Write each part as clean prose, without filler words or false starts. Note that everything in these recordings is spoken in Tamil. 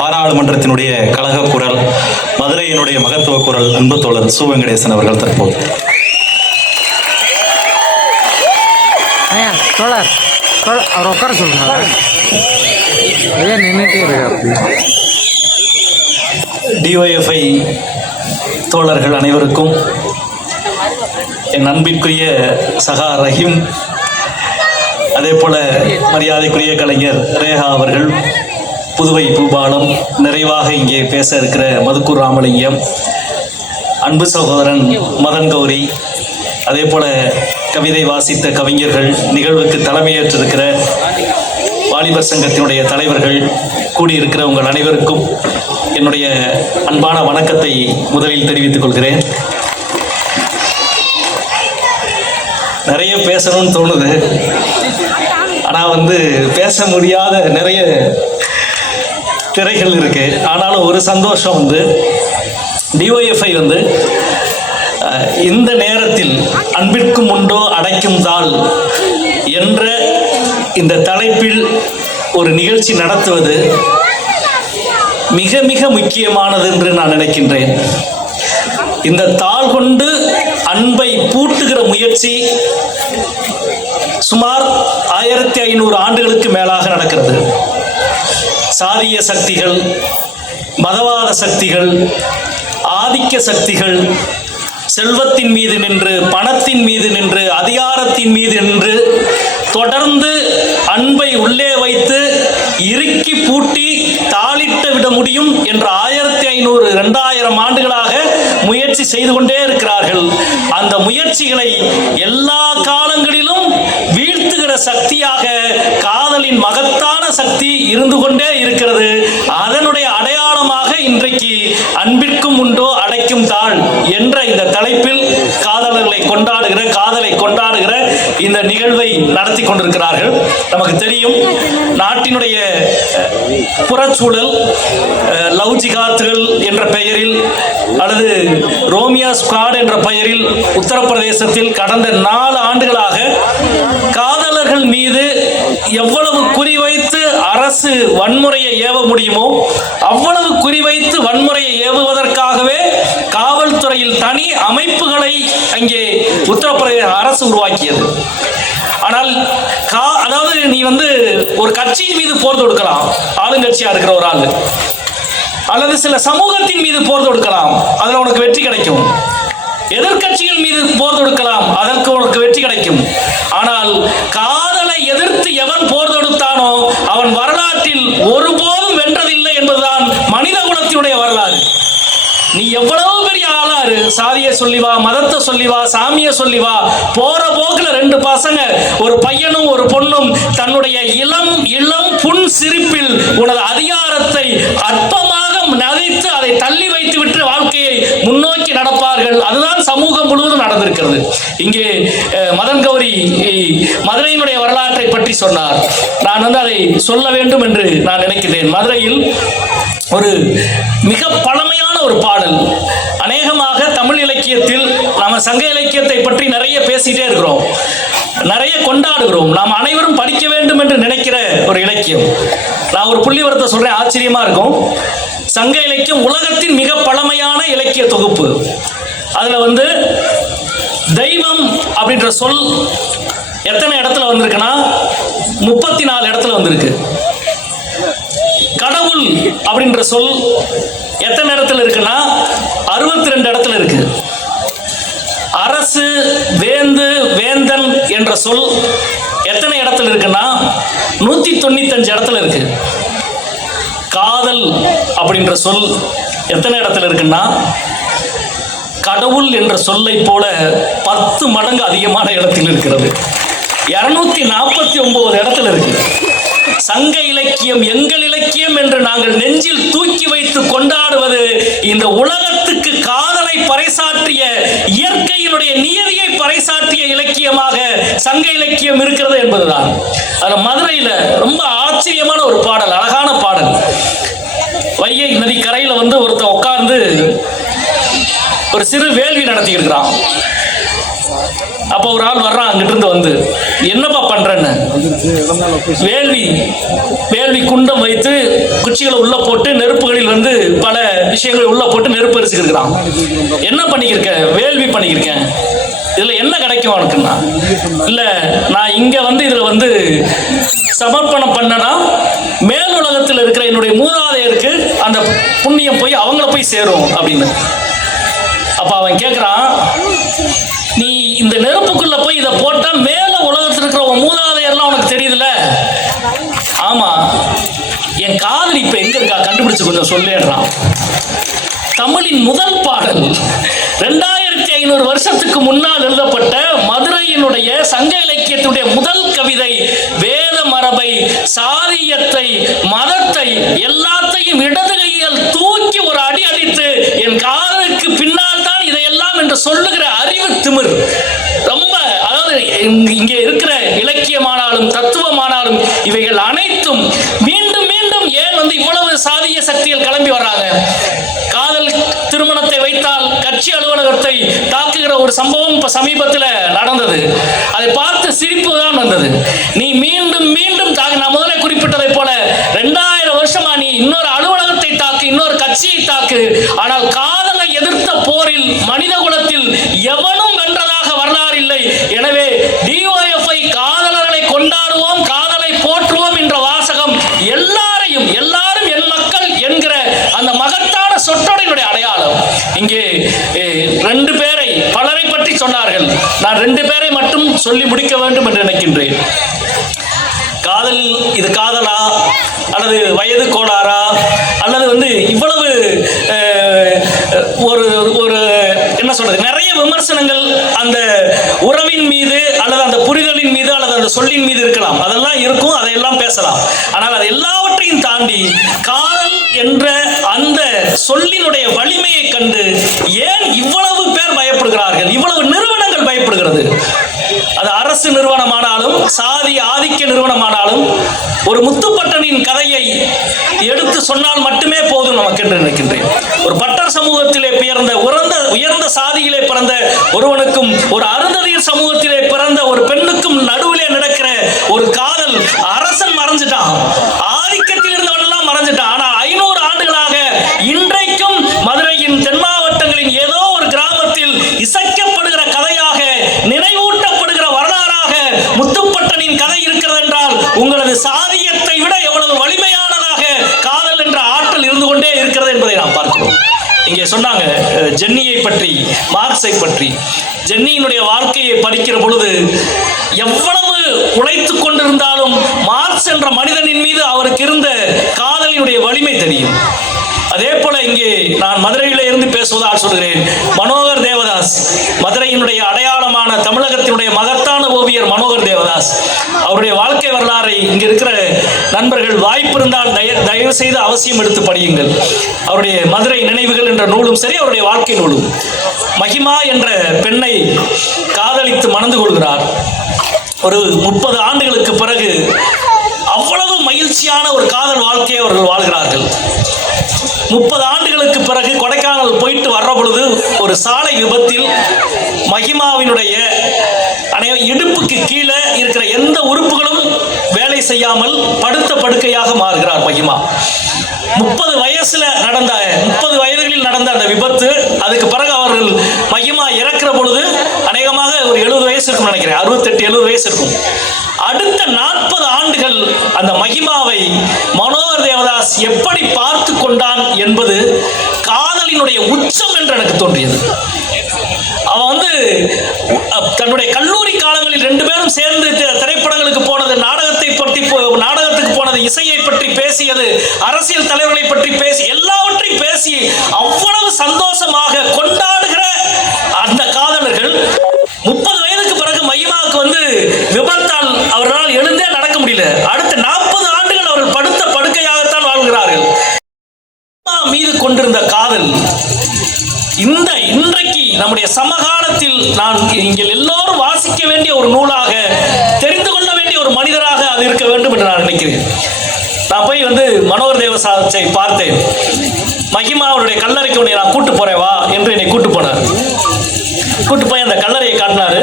பாராளுமன்றத்தினுடைய கழக குரல், மதுரையினுடைய மகத்துவ குரல் அன்பு தோழர் சு. வெங்கடேசன் அவர்கள் தற்போது. அவர் உட்கார சொல்லுங்க. நின்றுட்டே இருக்கு. டிஒஎஃப்ஐ தோழர்கள் அனைவருக்கும் என் அன்பிற்குரிய சகா ரஹீம், அதே போல மரியாதைக்குரிய கலைஞர் ரேகா அவர்கள், புதுவை பூபாலம், நிறைவாக இங்கே பேச இருக்கிற மதுக்கூர் ராமலிங்கம், அன்பு சகோதரன் மதன் கௌரி, அதே போல கவிதை வாசித்த கவிஞர்கள், நிகழ்வுக்கு தலைமையேற்றிருக்கிற வாலிபர் சங்கத்தினுடைய தலைவர்கள், கூடியிருக்கிற உங்கள் அனைவருக்கும் என்னுடைய அன்பான வணக்கத்தை முதலில் தெரிவித்துக் கொள்கிறேன். நிறைய பேசணும்னு தோணுது, ஆனால் பேச முடியாத நிறைய திரைகள் இருக்கு. ஆனாலும் ஒரு சந்தோஷம், டிஒஎஃப்ஐ இந்த நேரத்தில் அன்பிற்கும் உண்டோ அடைக்கும் தாள் என்ற இந்த தலைப்பில் ஒரு நிகழ்ச்சி நடத்துவது மிக மிக முக்கியமானது என்று நான் நினைக்கின்றேன். இந்த தாள் கொண்டு அன்பை பூட்டுகிற முயற்சி சுமார் 1500 ஆண்டுகளுக்கு மேலாக நடக்கிறது. சாதிய சக்திகள், மதவாத சக்திகள், ஆதிக்க சக்திகள் செல்வத்தின் மீது நின்று, பணத்தின் மீது நின்று, அதிகாரத்தின் மீது நின்று தொடர்ந்து அன்பை உள்ளே வைத்து இறுக்கி பூட்டி தாளிட்டு விட முடியும் என்ற 1500 2000 ஆண்டுகளாக முயற்சி செய்து கொண்டே இருக்கிறார்கள். அந்த முயற்சிகளை எல்லா காலங்களிலும் வீழ்த்துகிற சக்தியாக காதலின் மகத்தான சக்தி இருந்து கொண்டே இருக்கிறது. அதனுடைய அடையாளமாக இன்றைக்கு அன்பிற்கும் உண்டோ அடைக்கும் தாள் என்ற இந்த தலைப்பில் காதலர்களை கொண்டாடுகிற, காதலை கொண்டாடுகிற இந்த நிகழ்வை நடத்தி கொண்டிருக்கிறார்கள். நமக்கு தெரியும், நாட்டினுடைய புறச்சூழல் லவ் ஜிகாத்துகள் என்ற பெயரில் அல்லது ரோமியா ஸ்குவாட் என்ற பெயரில் உத்தரப்பிரதேசத்தில் கடந்த 4 ஆண்டுகளாக காதலர்கள் மீது எவ்வளவு குறிவைத்து அரசு வன்முறையை ஏவ முடியுமோ அவ்வளவு குறிவைத்து வன்முறையை ஏவுவதற்காகவே காவல்துறையில் தனி அமைப்புகளை அங்கே உத்தரப்பிரதேச அரசு உருவாக்கியது. ஆனால் அதாவது நீ ஒரு கட்சியின் மீது போர் தொடுக்கலாம், ஆளுங்கட்சியா இருக்கிற ஒரு ஆள், அல்லது சில சமூகத்தின் மீது போர் தொடுக்கலாம், அதில் உனக்கு வெற்றி கிடைக்கும். எதிர்கட்சிகள் மீது போர் தொடுக்கலாம், அதற்கு உனக்கு வெற்றி கிடைக்கும். ஆனால் காதலை எதிர்த்து எவன் போர் தொடுத்தானோ அவன் வரலாற்றில் ஒருபோதும் வென்றதில்லை என்பதுதான் மனித குலத்தினுடைய வரலாறு. நீ எவ்வளவு பெரிய ஆளாரு, சாதியை சொல்லிவா, மதத்தை சொல்லிவா, சாமியை சொல்லிவா, போற போக்குல 2 பசங்க, ஒரு பையனும் ஒரு பொண்ணும் தன்னுடைய இளம் புன் சிரிப்பில் உனது அதிகாரத்தை அற்பமாக நதைத்து அதை தள்ளி வைத்து விட்டு வாழ்க்கையை முன்னோக்கி நடப்பார்கள். அதுதான் சமூகம் முழுவதும் நடந்திருக்கிறது. இங்கே மதன் கௌரி மதுரையினுடைய வரலாற்றை பற்றி சொன்னார். நான் அதை சொல்ல வேண்டும் என்று நான் நினைக்கிறேன். மதுரையில் ஒரு மிக பழமையான ஒரு பாடல், அநேகமாக தமிழ் இலக்கியத்தில் நாம சங்க இலக்கியத்தை பற்றி நிறைய பேசிட்டே இருக்கிறோம், நிறைய கொண்டாடுகிறோம், நாம் அனைவரும் படிக்க வேண்டும் என்று நினைக்கிற ஒரு இலக்கியம். நான் ஒரு புள்ளிவரத்தை சொல்றேன், ஆச்சரியமா இருக்கும். சங்க இலக்கியம் உலகத்தின் மிக பழமையான இலக்கிய தொகுப்பு. அதுல தெய்வம் அப்படின்ற சொல் எத்தனை இடத்துல வந்திருக்குன்னா 34 இடத்துல வந்திருக்கு. கடவுள் அப்படின்ற சொல் எத்தனை இடத்துல இருக்குன்னா 62 இடத்துல இருக்கு. அரசு, வேந்து, வேந்தன் என்ற சொல் எத்தனை இடத்துல இருக்குன்னா 195 இடத்துல இருக்கு. காதல் அப்படின்ற சொல் எத்தனை இடத்துல இருக்குன்னா கடவுள் என்ற சொல்லை போல 10 மடங்கு அதிகமான இடத்தில் இருக்கிறது. 249 இடத்துல இருக்கு. சங்க இலக்கியம் எங்கள் இலக்கியம் என்று நாங்கள் நெஞ்சில் தூக்கி வைத்து கொண்டாடுவது இந்த உலகத்துக்கு காதலை பறைசாற்றிய, இயற்கையினுடைய நியதியை பறைசாற்றிய இலக்கியமாக சங்க இலக்கியம் இருக்கிறது என்பதுதான். அதுல மதுரையில ரொம்ப ஆச்சரியமான ஒரு பாடல், அழகான பாடல். வைகை நதி கரையில ஒருத்தன் உட்கார்ந்து ஒரு சிறு வேள்வி நடத்தி இருக்கிறான். அப்போ ஒரு ஆள் வர்றான் அங்கிட்டு இருந்து வந்து, என்னப்பா பண்றேன்னு. வேள்வி குண்டம் வைத்து குச்சிகளை உள்ள போட்டு நெருப்புகளில் வந்து பல விஷயங்களை உள்ள போட்டு நெருப்பு எரிச்சுக்கிறான். என்ன பண்ணிக்கிருக்க? வேள்வி பண்ணிக்கிருக்கேன். இதுல என்ன கிடைக்கும் உனக்குன்னா, இல்ல நான் இங்க வந்து இதுல வந்து சமர்ப்பணம் பண்ணனா மேல் உலகத்தில் இருக்கிற என்னுடைய மூதாதையருக்கு அந்த புண்ணியம் போய் அவங்கள போய் சேரும் அப்படின்னு. அப்ப அவன் கேட்கிறான், நீ இந்த நெருப்புக்குள்ள போய் இதை போட்டா மேல உலகத்தில் இருக்கிற உன் மூதாதையர்லாம் உனக்கு தெரியுதுல? ஆமா. என் காதல் இப்ப எங்க இருக்கா கண்டுபிடிச்சு கொஞ்சம் சொல்லேன்றான். தமிழின் முதல் பாடல் 2500 வருஷத்துக்கு முன்னால் எழுதப்பட்ட மதுரையினுடைய சங்க இலக்கியத்துடைய முதல் கவிதை வேத மரபை, சாதியத்தை, மதத்தை எல்லாத்தையும் இடது கையில் தூக்கி ஒரு அடி அடித்து என் காதலுக்கு பின்னால் தான் இதையெல்லாம் என்று சொல்லுகிற அறிவு திமிர் ரொம்ப, அதாவது இங்கே இருக்கிற இலக்கியமானாலும் தத்துவமானாலும் இவைகள் அனைத்தும் மீண்டும் மீண்டும் ஏன் வந்து இவ்வளவு சாதிய சக்திகள் கிளம்பி வர்றாங்க? காதல் திருமணத்தை வைத்தால் கட்சி அலுவலகத்தை தாக்குகிற ஒரு சம்பவம் இப்ப சமீபத்தில் நடந்தது. அதை பார்த்து சிரிப்பு தான் வந்தது. நீ மீண்டும் மீண்டும் நான் முதலே குறிப்பிட்டதை போல 2000 வருஷமா நீ இன்னொரு அலுவலகத்தை தாக்கு, இன்னொரு கட்சியை தாக்கு, ஆனால் காதலை எதிர்த்த போரில் மனித குலத்தில் எவனும் வென்றதாக வரலாறு இல்லை. எனவே டிஒஎஃப்ஐ காதலர்களை கொண்டாடுவோம், காதலை போற்றுவோம் என்ற வாசகம் எல்லாரும் என் மக்கள் என்கிற அந்த மகத்தான சொற்றொடரினுடைய அடையாளம். இங்கே 2 பேரை, பலரை பற்றி சொன்னார்கள், நான் 2 பேரை மட்டும் சொல்லி முடிக்க வேண்டும் என்று நினைக்கின்றேன். காதல் இது காதலா அல்லது வயது கோளாறா அல்லது வந்து இவ்வளவு ஒரு ஒரு என்ன சொல்றது, நிறைய விமர்சனங்கள் அந்த உறவின் மீது அல்லது அந்த புரிதலின் மீது அல்லது அந்த சொல்லின் மீது இருக்கலாம். அதெல்லாம் இருக்கும், அதையெல்லாம் பேசலாம். ஆனால் அது எல்லாவற்றையும் தாண்டி காதல் என்ற அந்த சொல்லினுடைய வலிமையை கண்டு ஏன் இவ்வளவு பேர் பயப்படுகிறார்கள், இவ்வளவு நிறுவனங்கள் பயப்படுகிறது? அது அரசு நிறுவனமானாலும் சாதி ஆதிக்க நிறுவனமானாலும் ஒரு முத்துப்பட்டனின் கதையை எடுத்து சொன்னால் மட்டுமே போதும் நமக்கு என்று நினைக்கின்றேன். ஒரு பட்டர் சமூகத்திலே உயர்ந்த சாதியிலே பிறந்த ஒருவனுக்கும் ஒரு அருந்ததியர் சமூகத்திலே பிறந்த ஒரு பெண்ணுக்கும் நடுவிலே நடக்கிற ஒரு காதல், அரசன் மறைஞ்சிட்டான், ஆதிக்கத்தில் இருந்தவன் எல்லாம் மறைஞ்சிட்டான். ஆனால் 500 ஆண்டுகளாக இன்றைக்கும் மதுரையின் தென் மாவட்டங்களின் ஏதோ ஒரு கிராமத்தில் இசைக்கப்படுகிற கதையாக, நினைவூட்டப்படுகிற வரலாறாக முத்துப்பட்டனின் கதை இருக்கிறது என்றால் உங்களது சாதியத்தை விட எவ்வளவு வலிமையானதாக காதல் என்ற ஆற்றல் இருந்து கொண்டே இருக்கிறது என்பதை நாம் பார்க்கிறோம். இங்கே சொன்னாங்க ஜென்னியை பற்றி, மார்க்ஸை பற்றி. ஜென்னியினுடைய வாழ்க்கையை படிக்கிற பொழுது எவ்வளவு உழைத்துக் கொண்டிருந்தாலும் மார்க்ஸ் என்ற மனிதனின் மீது அவருக்கு இருந்த காதலினுடைய வலிமை தெரியும். அதே போல இங்கே நான் மதுரையில இருந்து பேசுவதால் சொல்கிறேன், மனோகர் தேவதாஸ், மதுரையினுடைய அடையாளமான தமிழகத்தினுடைய மகத்தான ஓவியர் மனோகர் தேவதாஸ், அவருடைய வாழ்க்கை வரலாறை இங்க இருக்கிற நண்பர்கள் வாய்ப்பு இருந்தால் தயவு செய்து அவசியம் எடுத்து படியுங்கள். அவருடைய மதுரை நினைவுகள் என்ற நூலும் சரி, அவருடைய வாழ்க்கை நூலும். மகிமா என்ற பெண்ணை காதலித்து மணந்து கொள்கிறார். ஒரு 30 ஆண்டுகளுக்கு பிறகு அவ்வளவு மகிழ்ச்சியான ஒரு காதல் வாழ்க்கையை அவர்கள் வாழ்கிறார்கள். 30 ஆண்டுகளுக்கு பிறகு கொடைக்கானல் போயிட்டு வர்ற பொழுது ஒரு சாலை விபத்தில் மகிமாவினுடைய இடுப்புக்கு கீழே இருக்கிற எந்த உறுப்புகளும் வேலை செய்யாமல் படுத்த படுக்கையாக மாறுகிறார் மகிமா. 30 வயதுகளில் நடந்த அந்த விபத்து, அதுக்கு பிறகு அவர்கள் மகிமா இறக்கிற பொழுது அநேகமாக ஒரு 70 வயசு இருக்கும் நினைக்கிறேன், 68-70 வயசு இருக்கும். அடுத்த 40 ஆண்டுகள் அந்த மகிமாவை மனோகர் தேவதாஸ் எப்படி பார்த்து கொண்டான் என்பது காதலினுடைய உச்சம் என்று எனக்கு தோன்றியது. அவன் வந்து தன்னுடைய கல்லூரி காலங்களில் 2 பேரும் சேர்ந்து திரைப்படங்களுக்கு போனது, நாடகத்துக்கு போனது, இசையை பற்றி பேசியது, அரசியல் தலைவர்களை பற்றி பேசி எல்லாவற்றையும் பேசி அவ்வளவு சந்தோஷமாக கொண்டாடுகிற அந்த காதலர்கள் 30 வயதுக்கு பிறகு மகிமாவுக்கு வந்து விபத்தால் அவர்களால் எழுந்தே நடக்க முடியல. அடுத்த 40 ஆண்டுகள் அவர்கள் படுத்த படுக்கையாகத்தான் வாழ்கிறார்கள். மீது கொண்டிருந்த காதல் இன்றைக்கு நம்முடைய சமகாலத்தில் நான் இங்கே எல்லோரும் வாசிக்க வேண்டிய ஒரு நூலாக, தெரிந்து கொள்ள வேண்டிய ஒரு மனிதராக அது இருக்க வேண்டும் என்று நான் நினைக்கிறேன். நான் போய் வந்து மனோகர் தேவதாஸை பார்த்தேன். மகிமா அவருடைய கல்லறைக்கு நான் கூட்டு போறேன் வா என்று என்னை கூட்டு போனார். கூட்டு போய் அந்த கல்லறையை காட்டினாரு.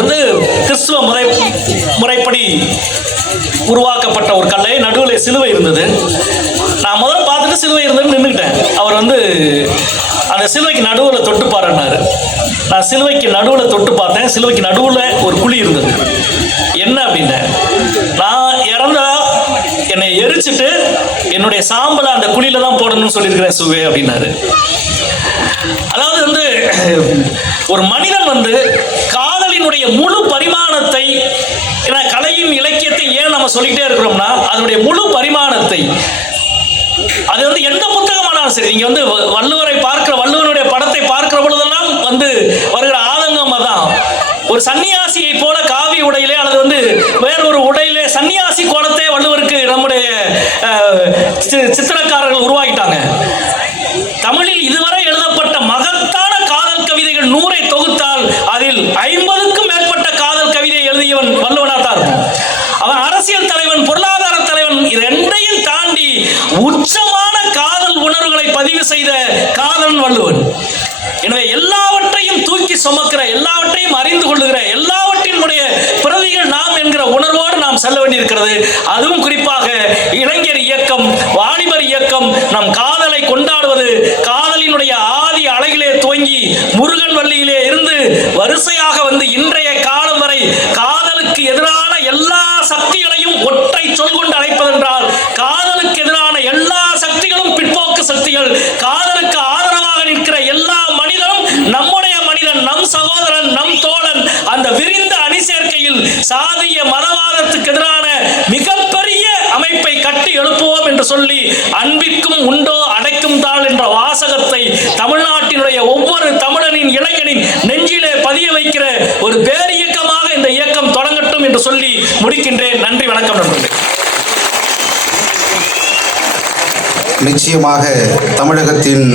வந்து கிறிஸ்துவ முறைப்படி உருவாக்கப்பட்ட ஒரு கல்லை, நடுவில் சிலுவை இருந்தது. நான் முதல்ல பார்த்துட்டு சிலுவை இருந்ததுன்னு நின்றுக்கிட்டேன். அவர் வந்து அந்த சிலுவைக்கு நடுவில் தொட்டு பாருன்னாரு. நான் சிலுவைக்கு நடுவில் தொட்டு பார்த்தேன். சிலுவைக்கு நடுவில் ஒரு குழி இருந்தது. என்ன அப்படின்னு, நான் இறந்தா என்னை எரிச்சிட்டு என்னுடைய சாம்பலை அந்த குழியில தான் போடணும்னு சொல்லியிருக்கிறேன் சுவே அப்படின்னாரு. அதாவது வந்து ஒரு மனிதன் வந்து காதலினுடைய முழு பரிமாணத்தை, ஏன்னா கலையும் இலக்கியத்தை ஏன் நம்ம சொல்லிக்கிட்டே இருக்கிறோம்னா அதனுடைய முழு பரிமாணத்தை, அது வந்து எந்த புத்தகமானாலும் சரி, நீங்க வந்து வள்ளுவரை பார்க்கிற, வள்ளுவனுடைய படத்தை பார்க்கிற பொழுதெல்லாம் வந்து வருகிற ஆதங்கம் தான். ஒரு சன்னியாசியை போல காவி உடையிலே அல்லது வந்து வேறொரு உடையிலே சன்னியாசி கோலத்தை வள்ளுவருக்கு நம்முடைய சித்திரக்காரர்கள் உருவாக்கிட்டாங்க. தமிழில் இதுவரை எழுதப்பட்ட மகத்தான காதல் கவிதைகள் 100 தொகுத்தால் அதில் 50க்கும் மேற்பட்ட காதல் கவிதை எழுதியவன் வள்ளுவனாத்தான் இருக்கும். அவன் அரசியல் தலைவன், பொருளாதார தலைவன், இரண்டையும் தாண்டி உச்சமான காதல் உணர்வுகளை பதிவு செய்த காதலன் வள்ளுவன். எனவே எல்லாவற்றையும் தூக்கி சுமக்கிற, எல்லாவற்றையும் அறிந்து கொள்ளுகிற, எல்லாவற்றினுடைய பிரதிகள் நாம் என்கிற உணர்வோடு நாம் செல்ல வேண்டியிருக்கிறது. அதுவும் குறிப்பாக இளைஞர் இயக்கம், வாலிபர் இயக்கம் நம் காதலை கொண்டாடுவது, காதலினுடைய ஆதி அலையிலே துவங்கி முருகன் வள்ளியிலே இருந்து வரிசையாக வந்து இன்றைய காலம் வரை காதலுக்கு எதிரான எல்லா சக்திகளையும் ஒற்றை சொல் கொண்டு அழைப்பதென்றால் காதலுக்கு எதிரான எல்லா சக்திகளும் பிற்போக்கு சக்திகள். காதலுக்கு ஆதரவாக நிற்கிற எல்லா மனிதனும் நம்முடைய மனிதன், நம் சகோதரன், நம் தோழன். அந்த விரிந்த அணி சேர்க்கையில் சாதிய மதவாதத்துக்கு எதிரான மிகப்பெரிய அமைப்பை கட்டி எழுப்புவோம் என்று சொல்லி அன்பிற்கும் உண்டோ அடைக்கும் தாள் என்ற வாசகத்தை தமிழ்நாட்டினுடைய ஒவ்வொரு தமிழனின் இளைஞனின் நெஞ்சிலே பதிய வைக்கிற ஒரு பேரியக்கமாக இந்த இயக்கம் தொடங்கட்டும் என்று சொல்லி முடிக்கின்றேன். நன்றி, வணக்கம் நண்பர்களே. நிச்சயமாக தமிழகத்தின்